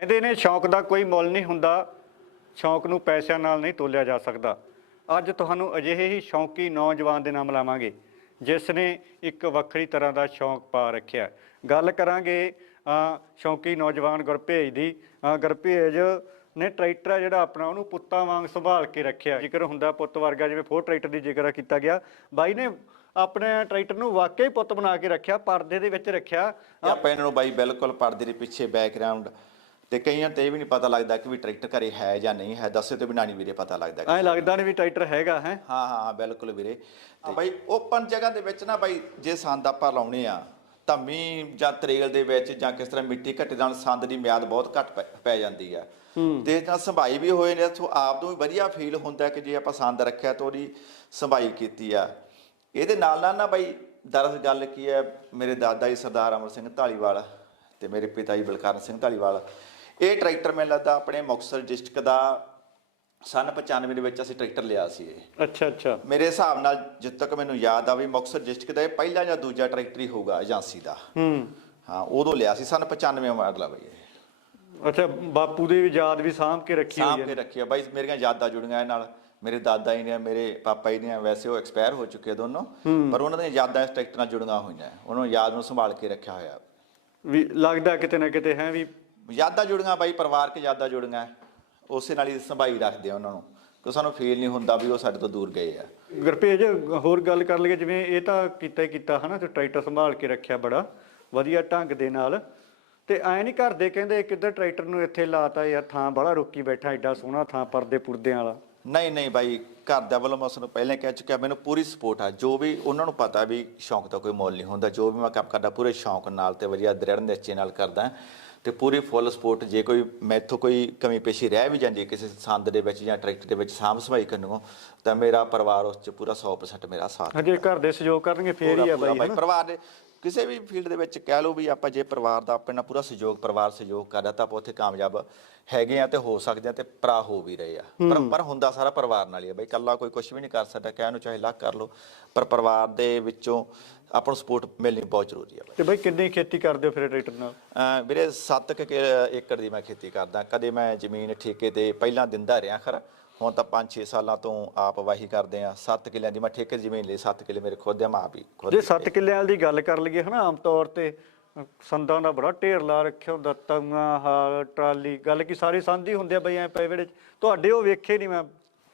ਕਹਿੰਦੇ ਨੇ ਸ਼ੌਂਕ ਦਾ ਕੋਈ ਮੁੱਲ ਨਹੀਂ ਹੁੰਦਾ ਸ਼ੌਂਕ ਨੂੰ ਪੈਸਿਆਂ ਨਾਲ ਨਹੀਂ ਤੋਲਿਆ ਜਾ ਸਕਦਾ। ਅੱਜ ਤੁਹਾਨੂੰ ਅਜਿਹੇ ਹੀ ਸ਼ੌਂਕੀ ਨੌਜਵਾਨ ਦੇ ਨਾਮ ਲਾਵਾਂਗੇ ਜਿਸ ਨੇ ਇੱਕ ਵੱਖਰੀ ਤਰ੍ਹਾਂ ਦਾ ਸ਼ੌਂਕ ਪਾ ਰੱਖਿਆ ਗੱਲ ਕਰਾਂਗੇ ਅ, ਸ਼ੌਂਕੀ ਨੌਜਵਾਨ ਗੁਰਭੇਜ ਦੀ। ਗੁਰਭੇਜ ਨੇ ਟਰੈਕਟਰ ਆ ਜਿਹੜਾ ਆਪਣਾ ਉਹਨੂੰ ਪੁੱਤਾਂ ਵਾਂਗ ਸੰਭਾਲ ਕੇ ਰੱਖਿਆ ਜ਼ਿਕਰ ਹੁੰਦਾ ਪੁੱਤ ਵਰਗਾ ਜਿਵੇਂ ਫੋਰ ਟਰੈਕਟਰ ਦੀ ਜ਼ਿਕਰ ਕੀਤਾ ਗਿਆ। ਬਾਈ ਨੇ ਆਪਣੇ ਟਰੈਕਟਰ ਨੂੰ ਵਾਕਈ ਪੁੱਤ ਬਣਾ ਕੇ ਰੱਖਿਆ ਪਰਦੇ ਦੇ ਵਿੱਚ ਰੱਖਿਆ। ਆਪਾਂ ਇਹਨਾਂ ਨੂੰ ਬਾਈ ਬਿਲਕੁਲ ਪਰਦੇ ਦੇ ਪਿੱਛੇ ਬੈਕਗ੍ਰਾਉਂਡ ਤੇ ਕਈਆਂ ਤੇ ਇਹ ਵੀ ਨਹੀਂ ਪਤਾ ਲੱਗਦਾ ਕਿ ਵੀ ਟਰੈਕਟਰ ਘਰੇ ਹੈ ਜਾਂ ਨਹੀਂ ਹੈ। ਦੱਸੇ ਤੋਂ ਬਿਨਾਂ ਨਹੀਂ ਵੀਰੇ ਪਤਾ ਲੱਗਦਾ ਐਂ ਲੱਗਦਾ ਨਹੀਂ ਵੀ ਟਰੈਕਟਰ ਹੈਗਾ ਹੈ? ਹਾਂ ਹਾਂ ਬਿਲਕੁਲ ਵੀਰੇ। ਤੇ ਬਾਈ ਓਪਨ ਜਗ੍ਹਾ ਦੇ ਵਿੱਚ ਨਾ ਬਾਈ ਜੇ ਸੰਦ ਆਪਾਂ ਲਾਉਣੇ ਆ ਤਾਂ ਮੀਂਹ ਜਾਂ ਤਰੇਲ ਦੇ ਵਿੱਚ ਜਾਂ ਕਿਸ ਤਰ੍ਹਾਂ ਮਿੱਟੀ ਘੱਟੇ ਨਾਲ ਸੰਦ ਦੀ ਮਿਆਦ ਬਹੁਤ ਘੱਟ ਪੈ- ਜਾਂਦੀ ਆ। ਤੇ ਨਾਲ ਸੰਭਾਈ ਵੀ ਹੋਏ ਨੇ ਸੋ ਆਪ ਨੂੰ ਵੀ ਵਧੀਆ ਫੀਲ ਹੁੰਦਾ ਕਿ ਜੇ ਆਪਾਂ ਸੰਦ ਰੱਖਿਆ ਤਾਂ ਉਹਦੀ ਸੰਭਾਈ ਕੀਤੀ ਆ। ਇਹਦੇ ਨਾਲ ਨਾਲ ਨਾ ਬਾਈ ਦਰਅਸਲ ਗੱਲ ਕੀ ਹੈ ਮੇਰੇ ਦਾਦਾ ਜੀ ਸਰਦਾਰ ਅਮਰ ਸਿੰਘ ਢਾਲੀਵਾਲ ਤੇ ਮੇਰੇ ਪਿਤਾ ਜੀ ਬਲਕਰਨ ਸਿੰਘ ਢਾਲੀਵਾਲ ਇਹ ਟਰੈਕਟਰ ਮੈਨੂੰ ਲੱਗਦਾ ਆਪਣੇ ਮੁਕਤਸਰ ਡਿਸਟ੍ਰਿਕਟ ਦਾ ਸਨ 95 ਦੇ ਵਿੱਚ ਅਸੀਂ ਟਰੈਕਟਰ ਲਿਆ ਸੀ ਇਹ। ਅੱਛਾ ਅੱਛਾ। ਮੇਰੇ ਹਿਸਾਬ ਨਾਲ ਜਿੱਦ ਤੱਕ ਮੈਨੂੰ ਯਾਦ ਆ ਵੀ ਮੁਕਤਸਰ ਡਿਸਟ੍ਰਿਕਟ ਦਾ ਇਹ ਪਹਿਲਾ ਜਾਂ ਦੂਜਾ ਟਰੈਕਟਰ ਹੀ ਹੋਊਗਾ ਏਜੰਸੀ ਦਾ। ਹੂੰ। ਹਾਂ ਉਦੋਂ ਲਿਆ ਸੀ ਸਨ 95 ਮਾਡਲ ਆ ਬਈ ਅੱਛਾ ਬਾਪੂ ਦੀ ਵੀ ਯਾਦ ਵੀ ਸਾਂਭ ਕੇ ਰੱਖੀ ਸਾਂਭ ਹੋਈ ਕੇ ਹੈ ਰੱਖਿਆ ਬਾਈ ਮੇਰੀਆਂ ਯਾਦਾਂ ਜੁੜੀਆਂ ਇਹ ਨਾਲ। ਮੇਰੇ ਦਾਦਾ ਜੀ ਨੇ ਮੇਰੇ ਪਾਪਾ ਜੀ ਨੇ ਵੈਸੇ ਉਹ ਐਕਸਪਾਇਰ ਹੋ ਚੁੱਕੇ ਦੋਨੋਂ। ਪਰ ਉਹਨਾਂ ਦੀਆਂ ਯਾਦਾਂ ਇਸ ਟਰੈਕਟਰ ਨਾਲ ਜੁੜੀਆਂ ਹੋਈਆਂ। ਉਹਨਾਂ ਨੂੰ ਯਾਦ ਨੂੰ ਸੰਭਾਲ ਕੇ ਰੱਖਿਆ ਹੋਇਆ। ਵੀ ਲੱਗਦਾ ਕਿਤੇ ਨਾ ਕਿਤੇ ਹੈ ਵੀ ਯਾਦਾਂ ਜੁੜੀਆਂ ਬਾਈ ਪਰਿਵਾਰਕ ਯਾਦਾਂ ਜੁੜੀਆਂ। ਉਸੇ ਨਾਲ ਹੀ ਸੰਭਾਈ ਰੱਖਦੇ ਆ ਉਹਨਾਂ ਨੂੰ। ਕਿ ਸਾਨੂੰ ਫੀਲ ਨਹੀਂ ਹੁੰਦਾ ਵੀ ਉਹ ਸਾਡੇ ਤੋਂ ਦੂਰ ਗਏ ਆ। ਗੁਰਪੇਜ ਹੋਰ ਗੱਲ ਕਰ ਲਈਏ ਜਿਵੇਂ ਇਹ ਤਾਂ ਕੀਤਾ ਹੀ ਕੀਤਾ ਹਨਾ ਤੇ ਟਰੈਕਟਰ ਸੰਭਾਲ ਕੇ ਰੱਖਿਆ ਬੜਾ ਵਧੀਆ ਢੰਗ ਦੇ ਨਾਲ। ਤੇ ਐ ਨਹੀਂ ਘਰ ਦੇ ਕਹਿੰਦੇ ਕਿੱਧਰ ਟਰੈਕਟਰ ਨੂੰ ਇੱਥੇ ਲਾਤਾ ਯਾਰ ਥਾਂ ਬੜਾ ਰੁਕੀ ਬੈਠਾ ਐਡਾ ਸੋਹਣਾ ਥਾਂ ਪਰਦੇ ਪੁਰਦਿਆਂ ਵਾਲਾ। ਨਹੀਂ ਨਹੀਂ ਬਾਈ ਘਰ ਦਾ ਵੱਲੋਂ ਮੈਂ ਤੁਹਾਨੂੰ ਪਹਿਲਾਂ ਕਹਿ ਚੁੱਕਿਆ ਮੈਨੂੰ ਪੂਰੀ ਸਪੋਰਟ ਆ। ਜੋ ਵੀ ਉਹਨਾਂ ਨੂੰ ਪਤਾ ਵੀ ਸ਼ੌਂਕ ਦਾ ਕੋਈ ਮੁੱਲ ਨਹੀਂ ਹੁੰਦਾ ਜੋ ਵੀ ਮੈਂ ਕੰਮ ਕਰਦਾ ਪੂਰੇ ਸ਼ੌਂਕ ਨਾਲ ਤੇ ਵਧੀਆ ਦ੍ਰਿੜ ਨਿਸ਼ਚੇ ਨਾਲ ਕਰਦਾ। ਤੇ ਪੂਰੀ ਫੁੱਲ ਸਪੋਰਟ ਜੇ ਕੋਈ ਮੈਥੋਂ ਕੋਈ ਕਮੀ ਪੇਸ਼ੀ ਰਹਿ ਵੀ ਜਾਂਦੀ ਹੈ ਕਿਸੇ ਸੰਦ ਦੇ ਵਿੱਚ ਜਾਂ ਟਰੈਕਟਰ ਦੇ ਵਿੱਚ ਸਾਂਭ ਸੰਭਾਈ ਕਰਨੋਂ ਤਾਂ ਮੇਰਾ ਪਰਿਵਾਰ ਉਸ 'ਚ ਪੂਰਾ 100% ਮੇਰਾ ਸਾਥ ਹਜੇ ਘਰ ਦੇ ਸਹਿਯੋਗ ਕਰਨਗੇ ਫੇਰ ਹੀ ਆ ਬਾਈ ਪਰਿਵਾਰ ਦੇ ਕਿਸੇ ਵੀ ਫੀਲਡ ਦੇ ਵਿੱਚ ਕਹਿ ਲਓ ਵੀ ਆਪਾਂ ਜੇ ਪਰਿਵਾਰ ਦਾ ਆਪਣੇ ਨਾਲ ਪੂਰਾ ਸਹਿਯੋਗ ਪਰਿਵਾਰ ਸਹਿਯੋਗ ਕਰਦਾ ਤਾਂ ਆਪਾਂ ਉੱਥੇ ਕਾਮਯਾਬ ਹੈਗੇ ਆ ਤੇ ਹੋ ਸਕਦੇ ਆ ਤੇ ਭਰਾ ਹੋ ਵੀ ਰਹੇ ਆ। ਪਰ ਪਰ ਹੁੰਦਾ ਸਾਰਾ ਪਰਿਵਾਰ ਨਾਲ ਹੀ ਆ ਬਈ ਕੱਲਾ ਕੋਈ ਕੁਝ ਵੀ ਨਹੀਂ ਕਰ ਸਕਦਾ ਕਹਿ ਨੂੰ ਚਾਹੇ ਲੱਖ ਕਰ ਲਓ ਪਰ ਪਰਿਵਾਰ ਦੇ ਵਿੱਚੋਂ ਆਪਾਂ ਨੂੰ ਸਪੋਰਟ ਮਿਲਣੀ ਬਹੁਤ ਜ਼ਰੂਰੀ ਆ ਬਈ। ਤੇ ਬਾਈ ਕਿੰਨੀ ਖੇਤੀ ਕਰਦੇ ਹੋ ਫਿਰ ਟਰੈਕਟਰ ਨਾਲ? ਵੀਰੇ 7 ਏਕੜ ਦੀ ਮੈਂ ਖੇਤੀ ਕਰਦਾ ਕਦੇ ਮੈਂ ਜ਼ਮੀਨ ਠੇਕੇ ਤੇ ਪਹਿਲਾਂ ਦਿੰਦਾ ਰਿਹਾ ਖਰ ਹੁਣ ਤਾਂ 5-6 ਸਾਲਾਂ ਤੋਂ ਆਪ ਵਾਹੀ ਕਰਦੇ ਆ 7 ਕਿੱਲਿਆਂ ਦੀ ਮੈਂ ਠੇਕੇ ਜ਼ਮੀਨ ਲਈ 7 ਕਿੱਲੇ ਮੇਰੇ ਖੁਦ ਦੇ ਮਾਂ ਵੀ ਖੁਦ ਜੇ 7 ਕਿੱਲਿਆਂ ਦੀ ਗੱਲ ਕਰ ਲਈਏ ਹਨਾ ਆਮ ਤੌਰ ਤੇ ਸੰਦਾਂ ਦਾ ਬੜਾ ਢੇਰ ਲਾ ਰੱਖਿਆ ਹੁੰਦਾ ਤੰਗਾ ਹਾਲ ਟਰਾਲੀ ਗੱਲ ਕੀ ਸਾਰੇ ਸੰਦ ਹੀ ਹੁੰਦੇ ਆ ਬਈ ਐ ਪਏ ਵੇੜੇ 'ਚ। ਤੁਹਾਡੇ ਉਹ ਵੇਖੇ ਨਹੀਂ ਮੈਂ।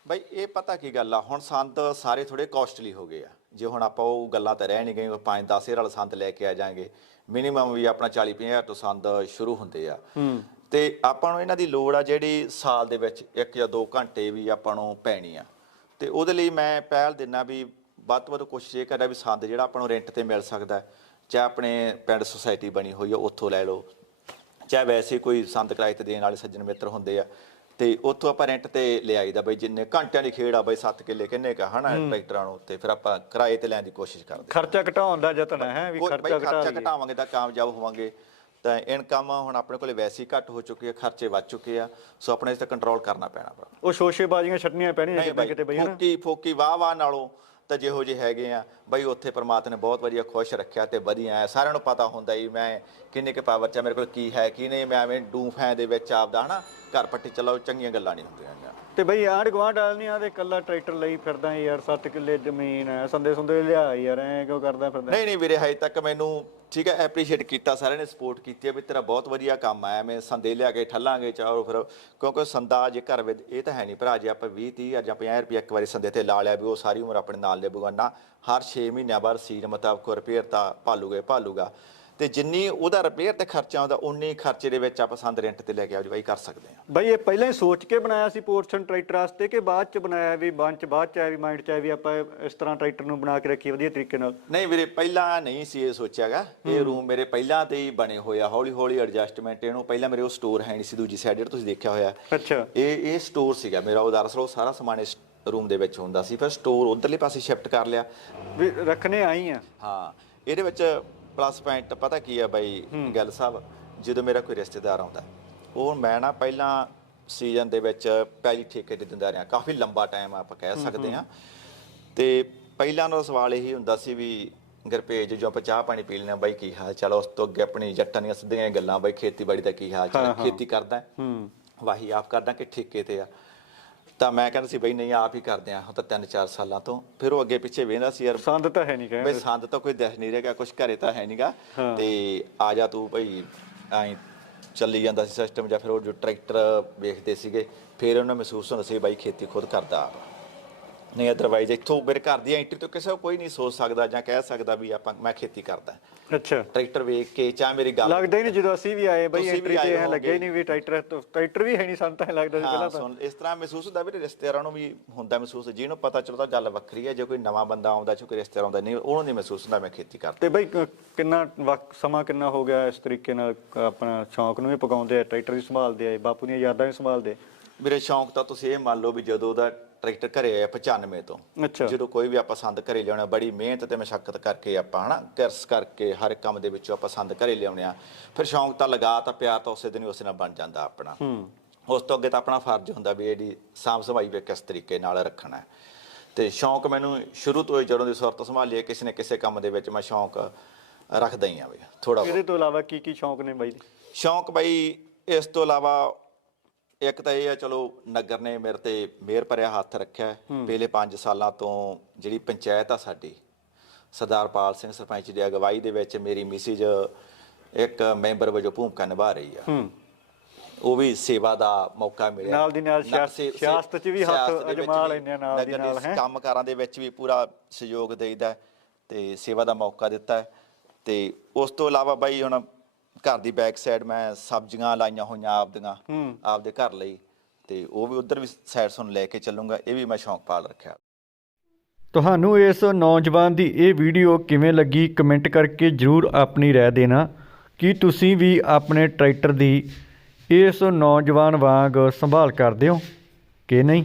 ਬਈ ਇਹ ਪਤਾ ਕੀ ਗੱਲ ਆ ਹੁਣ ਸੰਦ ਸਾਰੇ ਥੋੜੇ ਕਾਸਟਲੀ ਹੋ ਗਏ ਆ। ਜੇ ਹੁਣ ਆਪਾਂ ਉਹ ਗੱਲਾਂ ਤਾਂ ਰਹਿ ਨਹੀਂ ਗਏ 5-10 ਹਜ਼ਾਰ ਵਾਲਾ ਸੰਦ ਲੈ ਕੇ ਆ ਜਾਾਂਗੇ। ਮਿਨੀਮਮ ਵੀ ਆਪਣਾ 40-50 ਹਜ਼ਾਰ ਤੋਂ ਸੰਦ ਸ਼ੁਰੂ ਹੁੰਦੇ ਆ। ਤੇ ਆਪਾਂ ਨੂੰ ਇਹਨਾਂ ਦੀ ਲੋੜ ਆ ਜਿਹੜੀ ਸਾਲ ਦੇ ਵਿੱਚ ਇੱਕ ਜਾਂ ਦੋ ਘੰਟੇ ਵੀ ਆਪਾਂ ਨੂੰ ਪੈਣੀ ਆ। ਤੇ ਉਹਦੇ ਲਈ ਮੈਂ ਪਹਿਲ ਦਿੰਨਾ ਵੀ ਵੱਧ ਤੋਂ ਵੱਧ ਕੋਸ਼ਿਸ਼ ਇਹ ਕਰਦਾ ਵੀ ਸੰਦ ਜਿਹੜਾ ਆਪਾਂ ਨੂੰ ਰੈਂਟ ਤੇ ਮਿਲ ਸਕਦਾ ਚਾਹੇ ਆਪਣੇ ਪਿੰਡ ਸੁਸਾਇਟੀ ਬਣੀ ਹੋਈ ਆ ਉੱਥੋਂ ਲੈ ਲਓ। ਚਾਹੇ ਵੈਸੇ ਕੋਈ ਸੰਦ ਕਿਰਾਏ ਤੇ ਦੇਣ ਵਾਲੇ ਸੱਜਣ ਮਿੱਤਰ ਹੁੰਦੇ ਆ ਤੇ ਉੱਥੋਂ ਆਪਾਂ ਰੈਂਟ ਤੇ ਲਿਆਈਦਾ ਬਈ ਜਿੰਨੇ ਘੰਟਿਆਂ ਦੀ ਖੇਡ ਆ ਬਈ 7 ਕਿੱਲੇ ਕਿੰਨੇ ਕਾ ਹਨਾ ਟਰੈਕਟਰਾਂ ਨੂੰ ਤੇ ਫਿਰ ਆਪਾਂ ਕਿਰਾਏ ਤੇ ਲੈਣ ਦੀ ਕੋਸ਼ਿਸ਼ ਕਰਦੇ ਖਰਚਾ ਘਟਾਉਣ ਦਾ ਯਤਨ ਹੈ ਵੀ ਖਰਚਾ ਘਟਾਵਾਂਗੇ ਤਾਂ ਕਾਮਯਾਬ ਹੋਵਾਂਗੇ। ਤਾਂ ਇਨਕਮ ਹੁਣ ਆਪਣੇ ਕੋਲੇ ਵੈਸੇ ਘੱਟ ਹੋ ਚੁੱਕੀ ਹੈ ਖਰਚੇ ਵੱਧ ਚੁੱਕੇ ਆ ਸੋ ਆਪਣੇ ਇਸ ਤੇ ਕੰਟਰੋਲ ਕਰਨਾ ਪੈਣਾ ਭਰਾ। ਉਹ ਸ਼ੋਸ਼ੇਬਾਜ਼ੀਆਂ ਛੱਡਣੀਆਂ ਪੈਣੀਆਂ ਕਿਤੇ ਕਿਤੇ ਬਈ ਫੋਕੀ ਫੋਕੀ ਵਾਹ ਵਾਹ ਨਾਲੋਂ ਤਾਂ ਜਿਹੋ ਜਿਹੇ ਹੈਗੇ ਆ। ਬਈ ਉੱਥੇ ਪ੍ਰਮਾਤਮਾ ਨੇ ਬਹੁਤ ਵਧੀਆ ਖੁਸ਼ ਰੱਖਿਆ ਤੇ ਵਧੀਆ ਹੈ ਸਾਰਿਆਂ ਨੂੰ ਪਤਾ ਹੁੰਦਾ ਹੀ ਮੈਂ ਕਿੰਨੇ ਕੇ ਪਾਵਰ ਚ ਆ, ਮੇਰੇ ਕੋਲ ਕੀ ਹੈ ਕੀ ਨਹੀਂ ਮੈਂ ਐਵੇਂ ਡੂਫਾਂ ਦੇ ਵਿੱਚ ਆਪਦਾ ਹਨਾ ਘਰ ਪੱਟੀ ਚਲਾਓ ਚੰਗੀਆਂ ਗੱਲਾਂ ਨਹੀਂ ਹੁੰਦੀਆਂ। ਤੇ ਬਈ ਆਂਢ ਗੁਆਂਢ ਵਾਲ ਆ ਦੇ ਕੱਲਾ ਟਰੈਕਟਰ ਲਈ ਫਿਰਦਾ ਯਾਰ 7 ਕਿੱਲੇ ਜ਼ਮੀਨ ਸੰਦੇ ਸੁੰਦੇ ਲਿਆ ਯਾਰ ਐ ਕਿਉਂ ਕਰਦਾ ਫਿਰਦਾ? ਨਹੀਂ ਨਹੀਂ ਵੀਰੇ ਹਜੇ ਤੱਕ ਮੈਨੂੰ ਠੀਕ ਹੈ ਐਪਰੀਸ਼ੀਏਟ ਕੀਤਾ, ਸਾਰਿਆਂ ਨੇ ਸਪੋਰਟ ਕੀਤੀ ਹੈ ਵੀ ਤੇਰਾ ਬਹੁਤ ਵਧੀਆ ਕੰਮ ਆਇਆ, ਮੈਂ ਸੰਦੇ ਲਿਆ ਕੇ ਠੱਲਾਂਗੇ ਚਾਹੋ ਫਿਰ, ਕਿਉਂਕਿ ਸੰਦਾ ਜੇ ਘਰ ਵਿੱਚ, ਇਹ ਤਾਂ ਹੈ ਨਹੀਂ ਭਰਾ, ਜੇ ਆਪਾਂ 20 30 ਜਾਂ 50 ਰੁਪਏ ਇੱਕ ਵਾਰੀ ਸੰਦੇ ਤੇ ਲਾ ਲਿਆ ਵੀ ਉਹ ਸਾਰੀ ਉਮਰ ਆਪਣੇ ਨਾਲ ਲੈਬੂਗਾ ਨਾ ਹਰ 6 ਮਹੀਨਿਆਂ ਬਾਅਦ ਸੀਜ਼ਨ ਮੁਤਾਬਕ ਰਿਪੇਅਰ ਤਾਂ ਭਾਲੂਗਾ ਭਾਲੂਗਾ। ਤੇ ਜਿੰਨੀ ਉਹਦਾ ਰਿਪੇਅਰ ਤੇ ਖਰਚਾ ਆਉਂਦਾ ਉਨੀ ਖਰਚੇ ਦੇ ਵਿੱਚ ਆਪਾਂ ਸੰਦ ਰੈਂਟ ਤੇ ਲੈ ਕੇ ਆਜੀ ਕਰ ਸਕਦੇ ਹਾਂ। ਬਈ ਇਹ ਪਹਿਲਾਂ ਹੀ ਸੋਚ ਕੇ ਬਣਾਇਆ ਸੀ ਪੋਰਸ਼ਨ ਟਰੈਕਟਰ ਵਾਸਤੇ ਕਿ ਬਾਅਦ ਚ ਬਣਾਇਆ ਵੀ ਚ ਬਾਅਦ ਚ ਆਇਆ ਵੀ ਮਾਈਂਡ ਚ ਆਇਆ ਵੀ ਆਪਾਂ ਇਸ ਤਰ੍ਹਾਂ ਟਰੈਕਟਰ ਨੂੰ ਬਣਾ ਕੇ ਰੱਖੀਏ ਵਧੀਆ ਤਰੀਕੇ ਨਾਲ। ਨਹੀਂ ਵੀਰੇ ਪਹਿਲਾਂ ਨਹੀਂ ਸੀ ਇਹ ਸੋਚਿਆਗਾ। ਇਹ ਰੂਮ ਮੇਰੇ ਪਹਿਲਾਂ ਤੇ ਹੀ ਬਣੇ ਹੋਏ ਆ ਹੌਲੀ ਹੌਲੀ ਐਡਜਸਟਮੈਂਟ ਇਹਨੂੰ ਪਹਿਲਾਂ ਮੇਰੇ ਉਹ ਸਟੋਰ ਹੈ ਨਹੀਂ ਸੀ ਦੂਜੀ ਸਾਈਡ ਜਿਹੜਾ ਤੁਸੀਂ ਦੇਖਿਆ ਹੋਇਆ। ਅੱਛਾ। ਇਹ ਇਹ ਸਟੋਰ ਸੀਗਾ ਮੇਰਾ ਉਹ ਦਰਅਸਲ ਉਹ ਸਾਰਾ ਸਮਾਨ ਇਸ ਰੂਮ ਦੇ ਵਿੱਚ ਹੁੰਦਾ ਸੀ। ਫਿਰ ਸਟੋਰ ਉਧਰਲੇ ਪਾਸੇ ਸ਼ਿਫਟ ਕਰ ਲਿਆ। ਵੀ ਰੱਖਣੇ ਆਈ ਆ। ਹਾਂ ਇਹਦੇ ਵਿੱਚ ਪਲੱਸ ਪੁਆਇੰਟ ਪਤਾ ਕੀ ਆ ਬਾਈ ਗੱਲ ਸਾਹਿਬ ਜਦੋਂ ਮੇਰਾ ਕੋਈ ਰਿਸ਼ਤੇਦਾਰ ਆਉਂਦਾ ਉਹ ਮੈਂ ਨਾ ਪਹਿਲਾਂ ਸੀਜ਼ਨ ਦੇ ਵਿੱਚ ਪਹਿਲੀ ਠੇਕੇ ਤੇ ਦਿੰਦਾ ਰਿਹਾ। ਕਾਫੀ ਲੰਬਾ ਟਾਈਮ ਆਪਾਂ ਕਹਿ ਸਕਦੇ ਹਾਂ। ਤੇ ਪਹਿਲਾਂ ਦਾ ਸਵਾਲ ਇਹੀ ਹੁੰਦਾ ਸੀ ਵੀ ਗਰਪੇਜ ਜੋ ਆਪਾਂ ਚਾਹ ਪਾਣੀ ਪੀ ਲੈਣਾ ਬਾਈ ਕੀ ਹਾਲ ਚਾਲ ਉਸ ਤੋਂ ਅੱਗੇ ਆਪਣੀ ਜੱਟਾਂ ਦੀਆਂ ਸਿੱਧੀਆਂ ਗੱਲਾਂ ਬਾਈ ਖੇਤੀਬਾੜੀ ਦਾ ਕੀ ਹਾਲ ਚਾਲ ਖੇਤੀ ਕਰਦਾ ਹੈ? ਹੂੰ। ਵਾਹੀ ਆਪ ਕਰਦਾ ਕਿ ਠੇਕੇ ਤੇ ਆ? ਤਾਂ ਮੈਂ ਕਹਿੰਦਾ ਸੀ ਬਈ ਨਹੀਂ ਆਪ ਹੀ ਕਰਦੇ ਆ ਹੁਣ ਤਾਂ 3-4 ਸਾਲਾਂ ਤੋਂ ਫਿਰ ਉਹ ਅੱਗੇ ਪਿੱਛੇ ਵੇਂਦਾ ਸੀ ਯਾਰ ਸੰਦ ਤਾਂ ਹੈ ਨਹੀਂ ਬਈ ਕਹਿੰਦੇ ਸੰਦ ਤਾਂ ਕੋਈ ਦਿਖ ਨਹੀਂ ਰਿਹਾ ਕੁਝ ਘਰੇ ਤਾਂ ਹੈ ਨਹੀਂਗਾ। ਤੇ ਆ ਜਾ ਤੂੰ ਭਈ ਐਂ ਚੱਲੀ ਜਾਂਦਾ ਸੀ ਸਿਸਟਮ ਜਾਂ ਫਿਰ ਉਹ ਜੋ ਟਰੈਕਟਰ ਵੇਖਦੇ ਸੀਗੇ ਫਿਰ ਉਹਨਾਂ ਮਹਿਸੂਸ ਹੁੰਦਾ ਸੀ ਬਾਈ ਖੇਤੀ ਖੁਦ ਕਰਦਾ ਆਪ। ਨਹੀਂ ਅਦਰਵਾਈਜ਼ ਇੱਥੋਂ ਮੇਰੇ ਘਰ ਦੀ ਐਂਟਰੀ ਤੋਂ ਕਿਸੇ ਕੋਈ ਨਹੀਂ ਸੋਚ ਸਕਦਾ ਜਾਂ ਕਹਿ ਸਕਦਾ ਵੀ ਆਪਾਂ ਮੈਂ ਖੇਤੀ ਕਰਦਾ। ਅੱਛਾ। ਟਰੈਕਟਰ ਵੇਖ ਕੇ ਚਾਹ ਮੇਰੀ ਗੱਲ ਲੱਗਦਾ ਹੀ ਨਹੀਂ ਜਦੋਂ ਅਸੀਂ ਵੀ ਆਏ ਬਈ ਐਂਟਰੀ ਤੇ ਐ ਲੱਗੇ। ਨਹੀਂ ਵੀ ਟਰੈਕਟਰ ਟਰੈਕਟਰ ਵੀ ਹੈ ਨਹੀਂ ਸਾਨੂੰ ਤਾਂ ਲੱਗਦਾ ਸੀ ਪਹਿਲਾਂ ਤਾਂ। ਇਸ ਤਰ੍ਹਾਂ ਮਹਿਸੂਸ ਹੁੰਦਾ ਵੀ ਰਿਸ਼ਤੇਦਾਰਾਂ ਨੂੰ ਵੀ ਹੁੰਦਾ ਮਹਿਸੂਸ ਜਿਹਨੂੰ ਪਤਾ ਚਲਦਾ ਗੱਲ ਵੱਖਰੀ ਹੈ ਜੇ ਕੋਈ ਨਵਾਂ ਬੰਦਾ ਆਉਂਦਾ ਕੋਈ ਰਿਸ਼ਤੇਦਾਰ ਆਉਂਦਾ ਨਹੀਂ ਉਹਨੂੰ ਨਹੀਂ ਮਹਿਸੂਸ ਹੁੰਦਾ ਮੈਂ ਖੇਤੀ ਕਰਦਾ। ਤੇ ਬਈ ਕਿੰਨਾ ਸਮਾਂ ਕਿੰਨਾ ਹੋ ਗਿਆ ਇਸ ਤਰੀਕੇ ਨਾਲ ਆਪਣਾ ਸ਼ੌਂਕ ਨੂੰ ਵੀ ਪਕਾਉਂਦੇ ਆ ਟਰੈਕਟਰ ਵੀ ਸੰਭਾਲਦੇ ਆ ਬਾਪੂ ਦੀਆਂ ਯਾਦਾਂ ਵੀ ਸੰਭਾਲਦੇ ਮੇਰੇ ਸ਼ੌਂਕ ਤਾਂ ਤੁਸੀਂ ਇਹ ਮੰਨ ਲਓ ਵੀ ਜਦੋਂ ਦਾ ਟਰੈਕਟਰ ਘਰੇ ਆਇਆ 95 ਤੋਂ। ਅੱਛਾ। ਜਦੋਂ ਕੋਈ ਵੀ ਆਪਾਂ ਸੰਦ ਘਰੇ ਲਿਆਉਣਾ ਬੜੀ ਮਿਹਨਤ ਤੇ ਮਸ਼ੱਕਤ ਕਰਕੇ ਆਪਾਂ ਹਨਾ ਕਿਰਸ ਕਰਕੇ ਹਰ ਕੰਮ ਦੇ ਵਿੱਚੋਂ ਆਪਾਂ ਸੰਦ ਘਰੇ ਲਿਆਉਣੇ ਆ। ਫਿਰ ਸ਼ੌਂਕ ਤਾਂ ਲਗਾ ਤਾਂ ਪਿਆਰ ਤਾਂ ਉਸੇ ਦਿਨ ਹੀ ਉਸੇ ਨਾਲ ਬਣ ਜਾਂਦਾ ਆਪਣਾ। ਹੂੰ। ਉਸ ਤੋਂ ਅੱਗੇ ਤਾਂ ਆਪਣਾ ਫਰਜ਼ ਹੁੰਦਾ ਵੀ ਇਹਦੀ ਸਾਂਭ ਸੰਭਾਈ ਵੀ ਕਿਸ ਤਰੀਕੇ ਨਾਲ ਰੱਖਣਾ ਹੈ। ਤੇ ਸ਼ੌਂਕ ਮੈਨੂੰ ਸ਼ੁਰੂ ਤੋਂ ਹੀ ਜਦੋਂ ਦੀ ਸੁਰਤ ਸੰਭਾਲੀ ਹੈ ਕਿਸੇ ਨੇ ਕਿਸੇ ਕੰਮ ਦੇ ਵਿੱਚ ਮੈਂ ਸ਼ੌਂਕ ਰੱਖਦਾ ਹੀ ਆ ਬਈ ਥੋੜਾ ਇਹਦੇ ਤੋਂ ਇਲਾਵਾ ਕੀ ਕੀ ਸ਼ੌਂਕ ਨੇ ਬਾਈ ਦੇ? ਸ਼ੌਂਕ ਬਈ ਇਸ ਤੋਂ ਇਲਾਵਾ ਇੱਕ ਤਾਂ ਇਹ ਆ ਚਲੋ ਨਗਰ ਨੇ ਮੇਰੇ ਤੇ ਮਿਹਰ ਭਰਿਆ ਹੱਥ ਰੱਖਿਆ। ਪਿਛਲੇ 5 ਸਾਲਾਂ ਤੋਂ ਜਿਹੜੀ ਪੰਚਾਇਤ ਆ ਸਾਡੀ ਸਰਦਾਰ ਪਾਲ ਸਿੰਘ ਸਰਪੰਚ ਦੀ ਅਗਵਾਈ ਦੇ ਵਿੱਚ ਮੇਰੀ ਮਿਸਿਜ ਇੱਕ ਮੈਂਬਰ ਵਜੋਂ ਭੂਮਿਕਾ ਨਿਭਾ ਰਹੀ ਆ। ਉਹ ਵੀ ਸੇਵਾ ਦਾ ਮੌਕਾ ਮਿਲਿਆ। ਨਾਲ ਦੀ ਨਾਲ ਸਿਆਸਤ- 'ਚ ਵੀ ਹੱਥ ਅਜਮਾ ਆ ਨਾਲ ਦੀ ਨਾਲ, ਹੈਂ? ਕੰਮਕਾਰਾਂ ਦੇ ਵਿੱਚ ਵੀ ਪੂਰਾ ਸਹਿਯੋਗ ਦੇਈਦਾ ਤੇ ਸੇਵਾ ਦਾ ਮੌਕਾ ਦਿੱਤਾ ਤੇ ਉਸ ਤੋਂ ਇਲਾਵਾ ਬਾਈ ਹੁਣ ਘਰ ਦੀ ਬੈਕ ਸਾਈਡ ਮੈਂ ਸਬਜ਼ੀਆਂ ਲਾਈਆਂ ਹੋਈਆਂ ਆਪਦੀਆਂ ਆਪਦੇ ਘਰ ਲਈ ਤੇ ਉਹ ਵੀ ਉਧਰ ਵੀ ਸਾਈਡ ਸੁਣ ਲੈ ਕੇ ਚੱਲੂੰਗਾ ਇਹ ਵੀ ਮੈਂ ਸ਼ੌਂਕ ਪਾਲ ਰੱਖਿਆ। ਤੁਹਾਨੂੰ ਇਸ ਨੌਜਵਾਨ ਦੀ ਇਹ ਵੀਡੀਓ ਕਿਵੇਂ ਲੱਗੀ ਕਮੈਂਟ ਕਰਕੇ ਜਰੂਰ ਆਪਣੀ ਰਾਏ ਦੇਣਾ। ਕੀ ਤੁਸੀਂ ਵੀ ਆਪਣੇ ਟਰੈਕਟਰ ਦੀ ਇਸ ਨੌਜਵਾਨ ਵਾਂਗ ਸੰਭਾਲ ਕਰਦੇ ਹੋ ਕਿ ਨਹੀਂ?